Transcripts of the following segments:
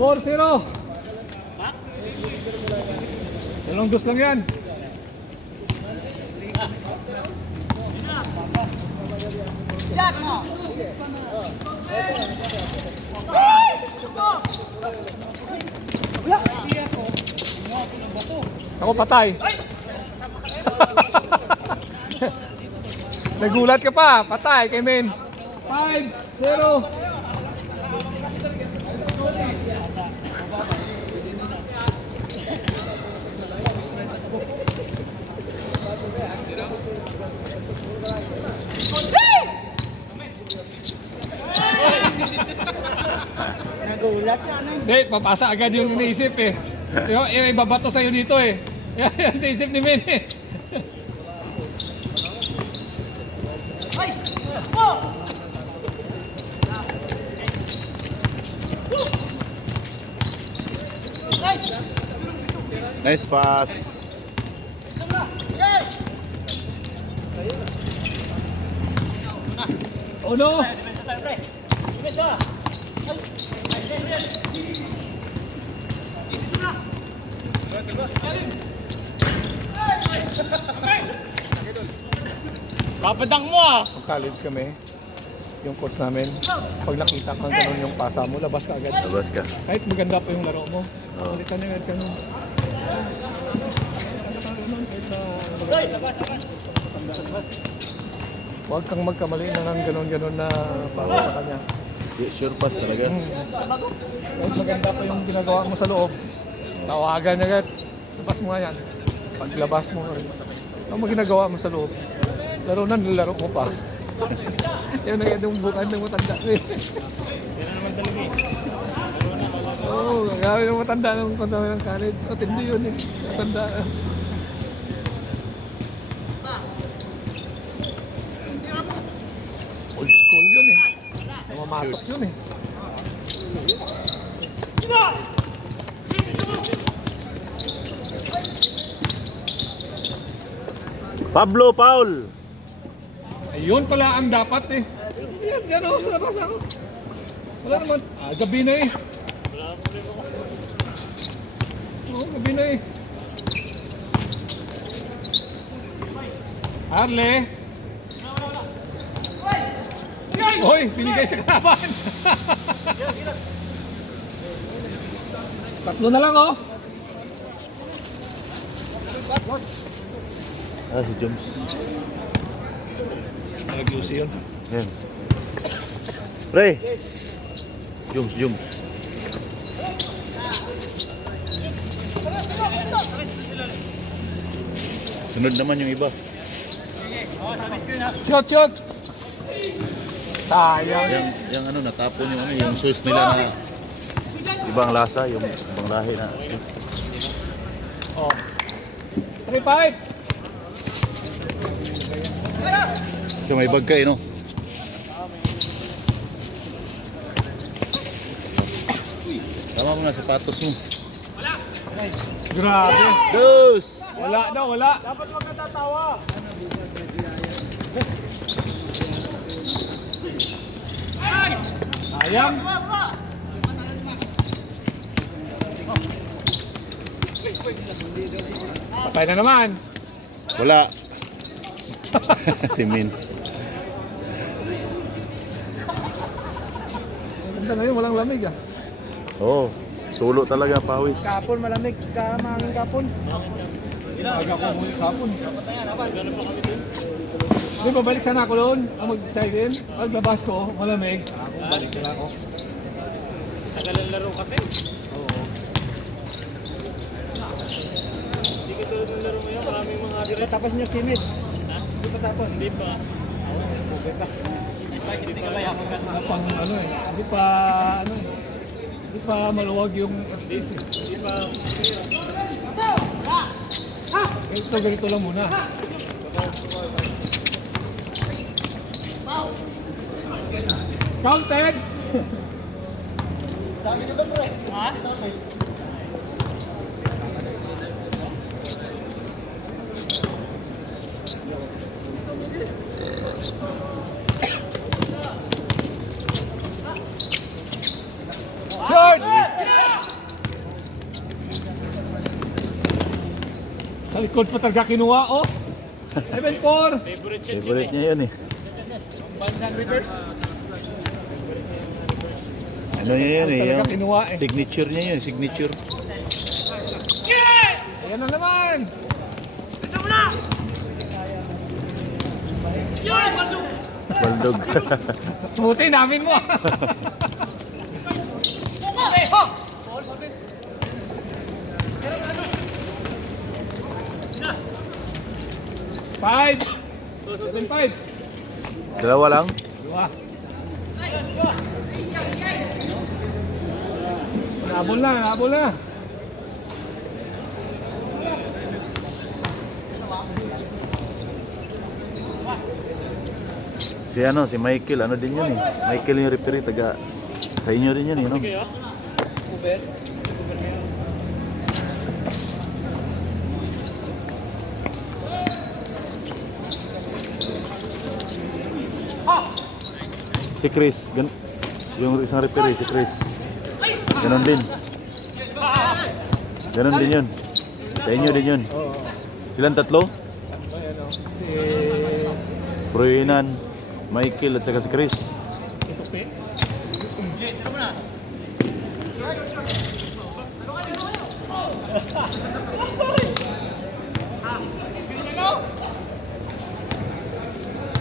4-0. Dalawang dos lang yan. Ako patay. Nagulat ka pa, patay kay Men. 5-0. Nagulat yan eh. Hindi, papasa agad yung iniisip eh. Yung ibabato sa'yo dito eh. Yan sa isip ni Men eh. Nice pass. Oh no! Papadang mo ah! Sa college kami, yung coach namin, pag nakita kang ganun yung pasa mo, labas ka agad. Labas ka. Kahit maganda pa yung laro mo. Oo. Balikan niya agad ganun. Huwag kang magkamali na ng ganun-ganun na para sa kanya. Sure pass talaga. Kahit maganda pa yung ginagawa mo sa loob, tawagan niya agad. Labas mo nga yan. Paglabas mo rin. Ano mo ginagawa mo sa loob? Laro na, nilaro mo pa. Yan na yung bukan ng matanda. Yan naman talaga eh. Oo, gagawin ng matanda ng panahon ng college. O, tindi yun eh. Matanda. Old school yun eh. Namamatok yun eh. Pablo Paul. Ayun pala ang dapat eh. Yan, dyan ako sa labas ako. Wala naman. Gabi na eh. Oo, gabi na eh. Harley. Hoy, binigay sa kalaban. Tatlo na lang oh. Ah, si Jones. Nag-UC yun. Yan. Pre. Jones. Sunod naman yung iba. Shoot! Sayang. Yung ano, natapon yung ano, yung sauce nila na ibang lasa, yung ibang lahi na. Oh. 3-5. So may bag ka eh, no? Tama mo na sapatos mo. Grabe. Dos! Wala na, wala. Dapat huwag ka tatawa. Sayang. Patay na naman. Wala. Si Min. Ganda na yun, walang lamig ah. Oo. Sulo talaga, pawis. Kapon malamig ka, manging kapon. Aga ko muli kapon. Di ba balik sana ako doon? Ang mag-side in. Paglabas ko, malamig. Ako, balik na lang ako. Tagalan laro kasi. Oo. Hindi ka tulad ng laro mo yan. Maraming mga direct. Tapos nyo simit. Ha? Hindi pa tapos. Hindi pa. Hindi pa layakan ka sa Pang ano eh. Hindi pa ano eh. Hindi pa maluwag yung space eh. Hindi pa. Ganito lang muna. Counted! Ha? George! Likod pa talaga kinuha, oh. 7-4. Favorite niya yun eh. Ano niya yun eh, Talaga yung kinuha eh. signature niya yun, signature. Ayan na naman. Baldog. Buti namin mo. Five. 7-5. Dalawa lang? Dua. Nabol na, nabol na. Si ano, si Michael, ano din yun eh. Michael yung referee, taga sa inyo din yun eh, no? Si Chris, yung isang referee, si Chris. Ganon din. Ganon din yun. Sa inyo din yun. Silang tatlo? Ayan o. Si Proyinan, Michael at saka si Chris. Itupi.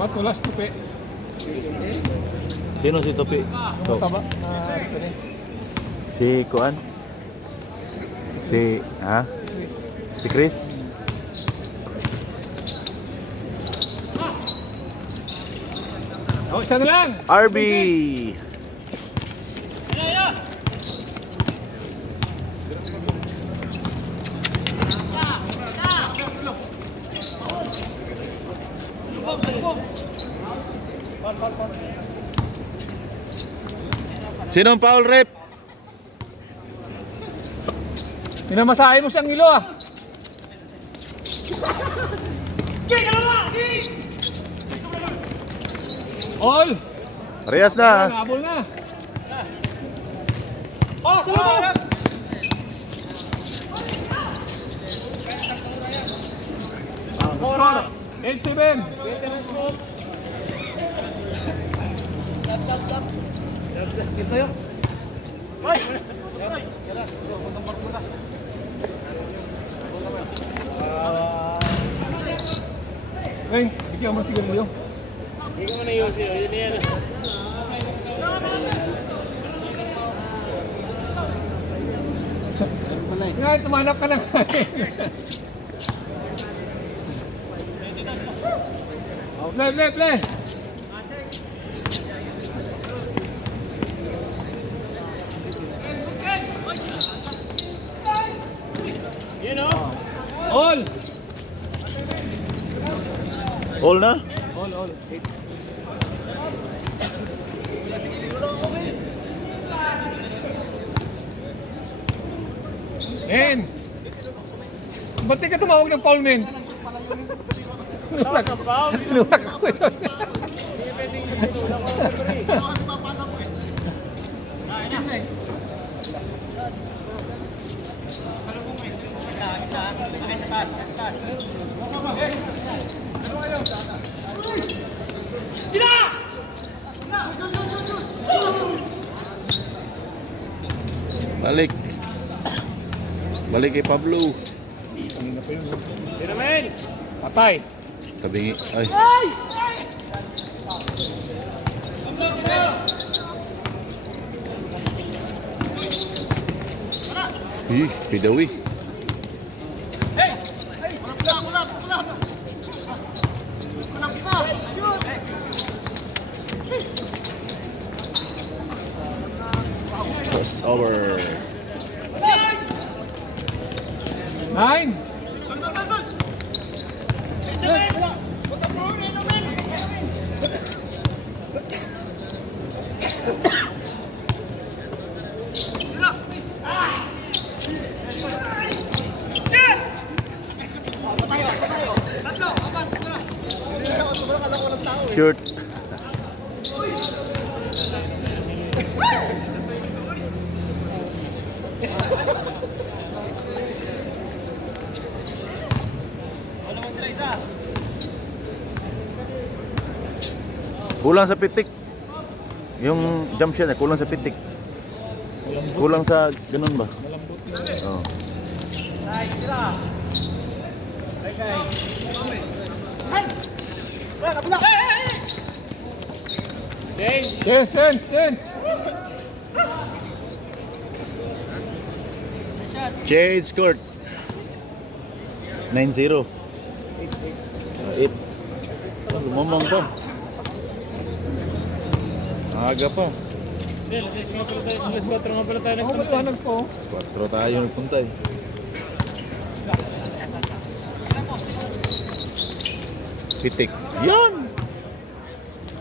Ba't wala si Tupi? Sino si Topi? Yung taba na referee. Si Kuan? Si, ha? Si Chris? Oh, isa na lang. RB! Sino ang foul rep? Pinamasahe mo siyang ilo ah. All. Parehas na. Nabol na. Oh, sa loob! 8-7. Ito yun. Ay! Hey, bigyan mo sigarilyo. Hindi ko na yun siya. Yun yan. Nga, tumanap ka na. Play. Yun o. All. All na? All. Men! Ba't di ka tumawag ng foul, men? Tawag ng foul. Inuwag ako yun. Balik kay Pablo. Tira men. Patay. Tabingi. Ay. Pidawi. Cross over. 9. Shoot. Kulang sa pitik. Yung jump shot kulang sa pitik. Kulang sa ganun ba? Malambot na. Oh. Dance. Shade scored. 9-0. 8. Lumamang pa. Aga pa. Hindi, alas 4 nga pala tayo Ako maliwanag po. 4 tayo nagpunta eh. Pitik. Yan!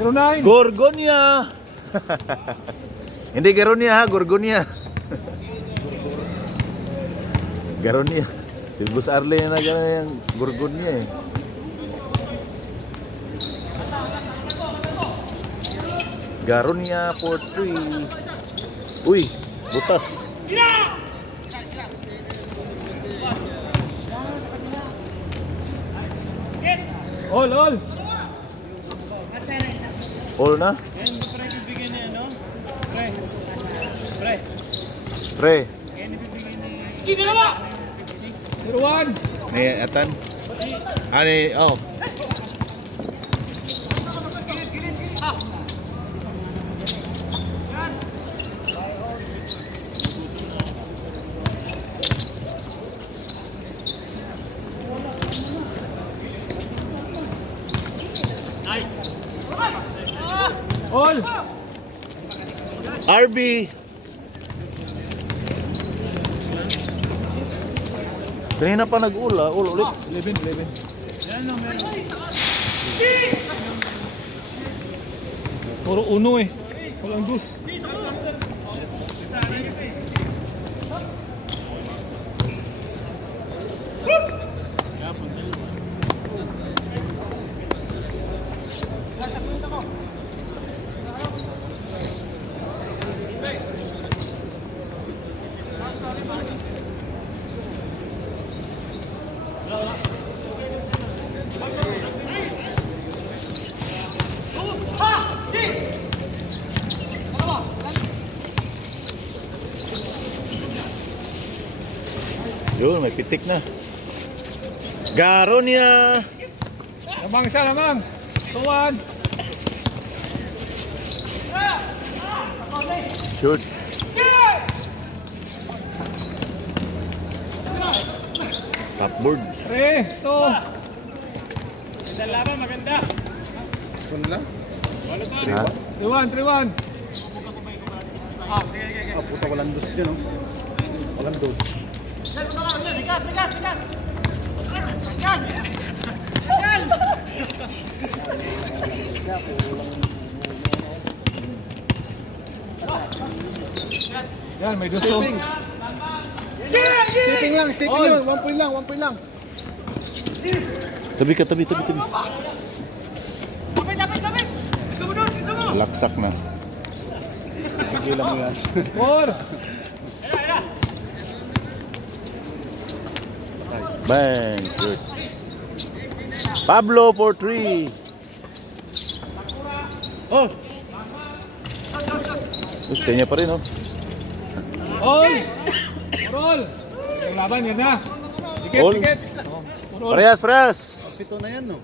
09. Gorgonia! Hindi Garonia ha, Gorgonia. Garonia. Si Bus Arle na gano'n yung Gorgonia eh. Garonia for 3. Uy, butas. All. All na? Yan ba pre bibigyan niya, no? Pre. Pre, Yan bibigyan ni... 01. may atan. Ani, oh. All. RB. Kanina pa nag-ula, ulit. 11. Yan no, meron. Puro uno eh. Walang dos. Yun, may pitik na. Garonia. Lamang siya, lamang. 2-1. Shoot. Top board. 3, 2. Sa laban, maganda. Ha? 3-1. Ah, puta, walang dos dyan, oh. Walang dos. Yan, may dos. Oh. Stepping lang yun. 1 point lang. Tabi ka, tabi. Laksak na. Pagilan mo yan. 4. Bang. Good. Pablo for 3. Oh! Gusto niya pa rin, oh. All. All. Yung laban, yan na. All. Tiket. Oh, all. Parehas. Pito na yan, no?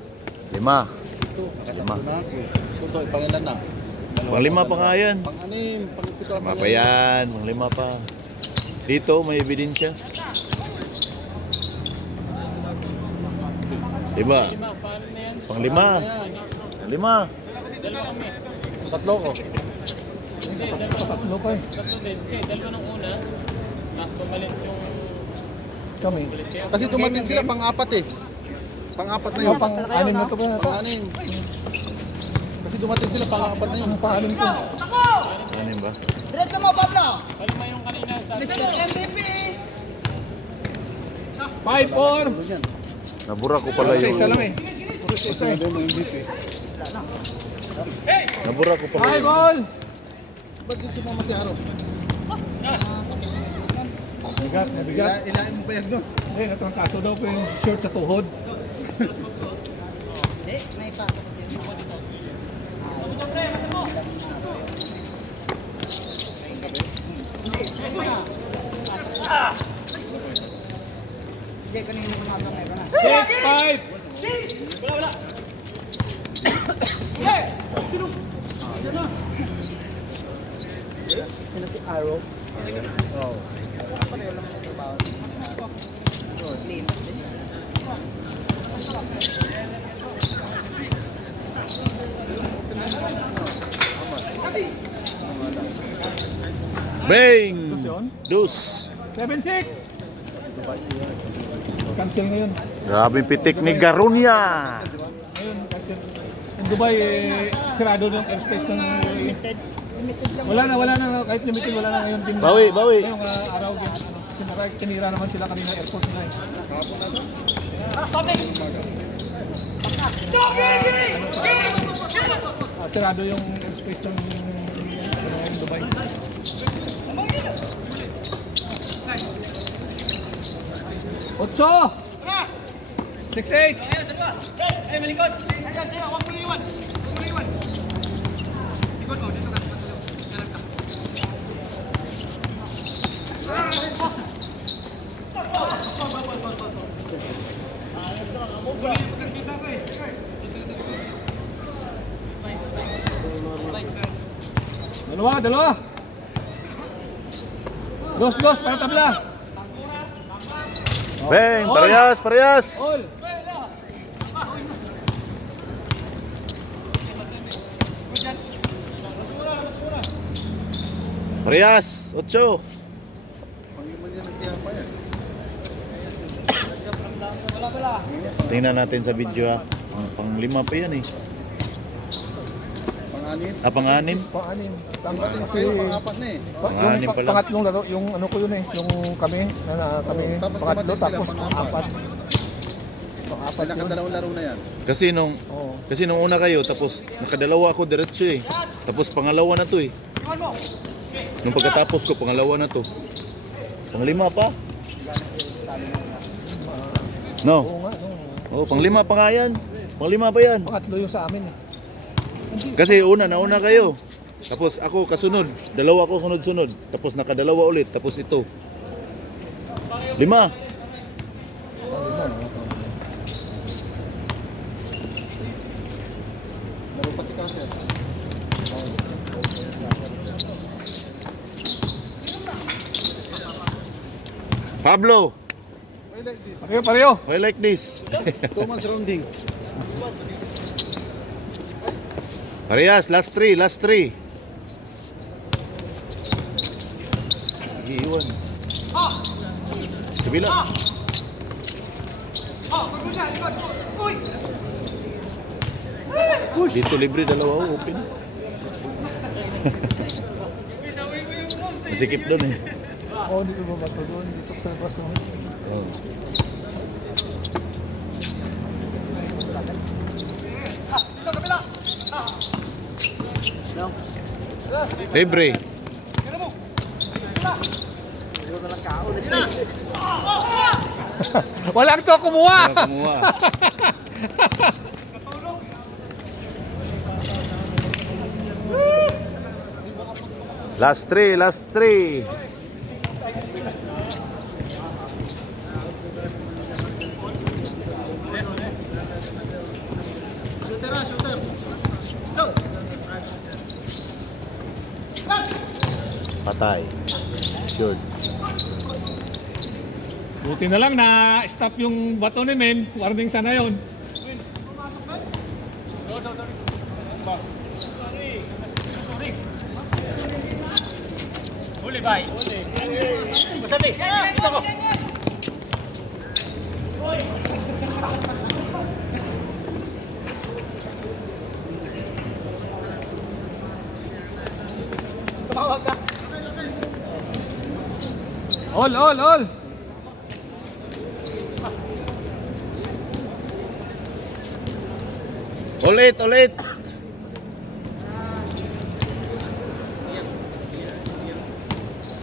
5. Ito. Lima. Na ako. Ito, ipangilan na. Pang-5 pa nga yan. Pang-anim, pang-pito. Lima pa yan. Pang-5 pa. Dito, may ebidensya. Diba? Pang-5. 5. Tatlo ko. Tatlo pa eh. Tatlo din. Okay, dalawa ng una. Tapos pumalit yung... Kami. Kasi dumating sila pang-apat eh. Pang-apat na yun. Yung pang-anim na to ba na to? Pang-anim. Kasi dumating sila pang-apat na yun. Yung pang-anim to. Ano ba? Palima yung kanina sa... 5-4. Nabura ko pala Sa yung... isa lang eh. Puro sa isa eh. Ito mo MVP. Nabura ko pala 5 yung... all. Ba't dito sumama si Aaron? Nabigat. Ilain mo pa yan doon. Hindi, natrangkaso daw po yung short sa tuhod. sila si Arrow. Oh. Bang! Yun. Dus! 7-6. Cancel ngayon. Grabe pitik ni Garunya! Ngayon, cancel. In Dubai, sirado ng airspace ng wala na, kahit limited, wala na ngayon. Bawi. Ngayong araw, tinira naman sila kanina airport na eh. Sirado yung airspace ng Dubai. Otso! 6-8! Dalawa. Dos, para tabla. Bang! Parehas! All. Parehas! 8! Tingnan natin sa video ha. Pang-5 pa yan eh. Pang-anim. Pang-6. Pang-anim. Tama din Kasi pang-apat na eh. Pang-anim pa lang. Pangatlong laro, yung ano ko yun eh, yung kami, kami Tapos pangatlo, namatay sila, tapos pang-apat. pang-apat yun. Nakadalawang laro na yan. Oo. Kasi nung una kayo, tapos nakadalawa ako diretso eh. Tapos pangalawa na to eh. Nung pagkatapos ko, pangalawa na to. Pang-5 pa. No. Oo nga, no. Oh, pang-5 pa nga yan. Pang-5 pa yan. Pangatlo yung sa amin eh. Kasi nauna kayo. Tapos ako kasunod. Dalawa ako sunod-sunod. Tapos nakadalawa ulit. Tapos ito. 5. Laro pa si Caser. Pablo, Pareho. why like this? 2 months rounding. Parehas, last 3. Iiwan. Kabila. Dito libre, dalawa open. Masikip doon eh. Oo, dito ba bato doon? Dito sa labas naman. Libre. Walang to kumuha! Kumuha. Last 3. Patay. Good. Buti na lang na stop yung bato ni Men. Warning sana yun. Huli bay. Masali. Dito ko. Tumawag ka. All. Ulit.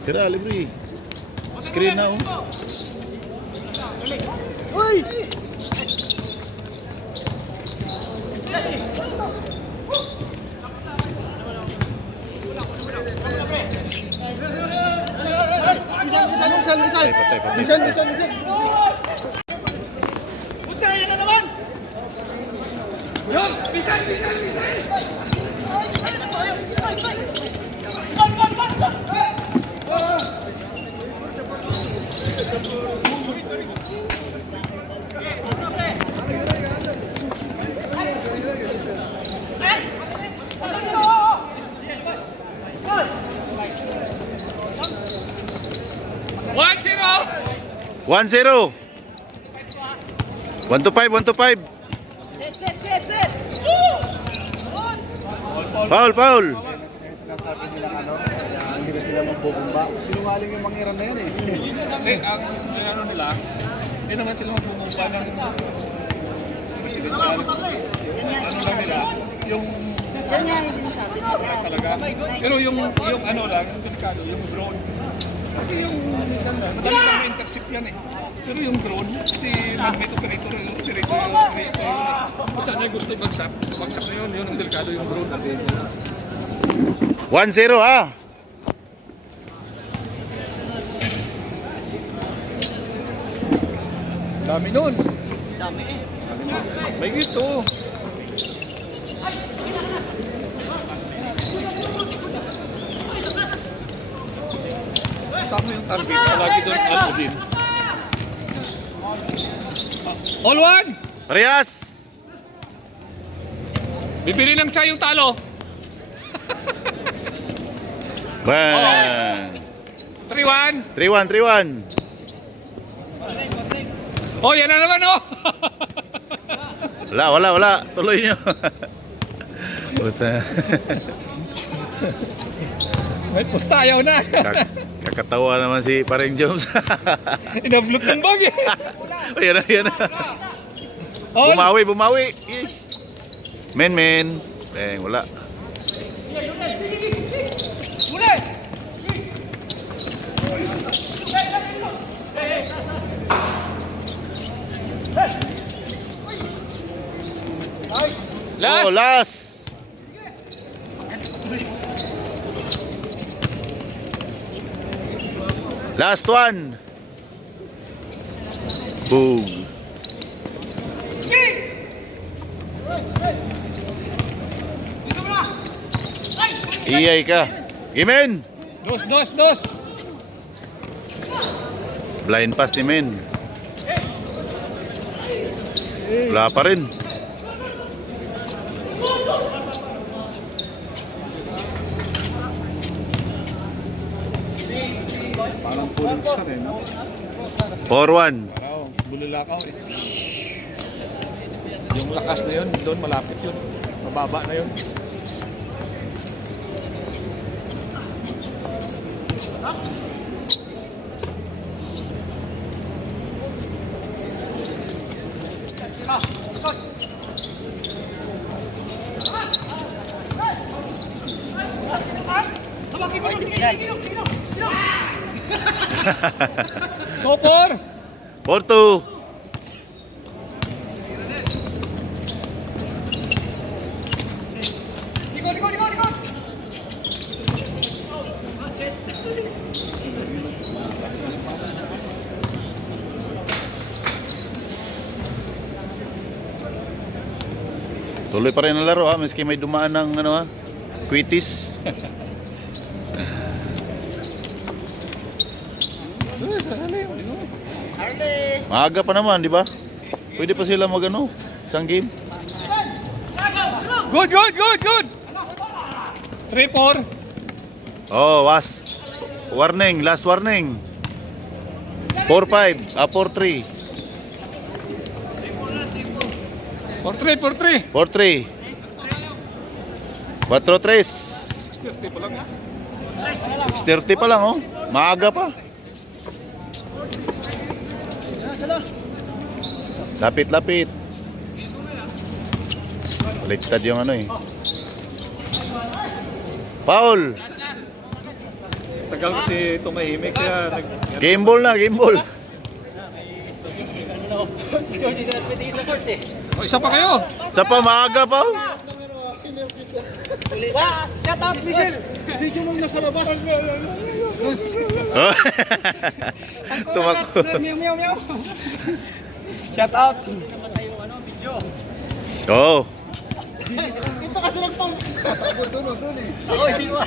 Tira, libre. Screen na oh. Lisan. Patay. Lisan. Bisan! 1-0. 1-5, 1-5. Foul, foul. Sinasabi nila ano, kaya hindi na sila magbubumba. Sinungaling yung mangiran na yan eh. Hindi, ang ano nila, hindi naman sila magbumumpa ng presidential. Ano lang nila, yung Yan nga yung sinasabi ko. talaga. Pero yung ano lang, yung delikado, yung drone. Kasi yung madali lang ma-intercept yan eh. Pero yung drone, kasi nag-meet operator yun. Kung saan ay gusto bagsak na yun, yun ang delikado yung drone. 1-0 ha. Dami nun. May gito. Tama yung target. Lagi doon ano din. All one! Parehas. Bibili ng chai yung talo. Bang. 3-1. 3-1, 3-1. Oh, yan na naman oh. Wala. Tuloy nyo. Puta. May pusta, ayaw na. Kakatawa naman si Paring Jones. Inablot ng bag eh. Yan na. All. Bumawi. Men. Wala. Last. Oh, last. Last one. Boom. Iyay ka. Gimen. Dos. Blind pass ni Men. Wala pa rin. Parang pulong ka rin, no? 4-1. Parang bululakaw eh. Yung lakas na yun, doon malapit yun. Mababa na yun. Topor! 4-2. Tuloy pa rin ang laro ha, miski may dumaan ng ano ha, quitis. Maaga pa naman, di ba? Pwede pa sila magano, isang game. Good! 3-4. Oh, warning, last warning. 4-5, 4-3. 4-3. 4-3. 4-3. 30 pa lang ha. 6:30 pa lang oh. Maaga pa. Lapit. Baliktad yung ano eh. Foul. Tagal kasi tumahimik kaya Game ball na, game ball. Oh, isa pa kayo. Sa pa maaga pa oh. Shut up, Michelle! Video mo nasa labas. Tumakbo. Meow. Shut out. Oh. Kita kasi nagpang. Doon eh. Ako, hindi mo.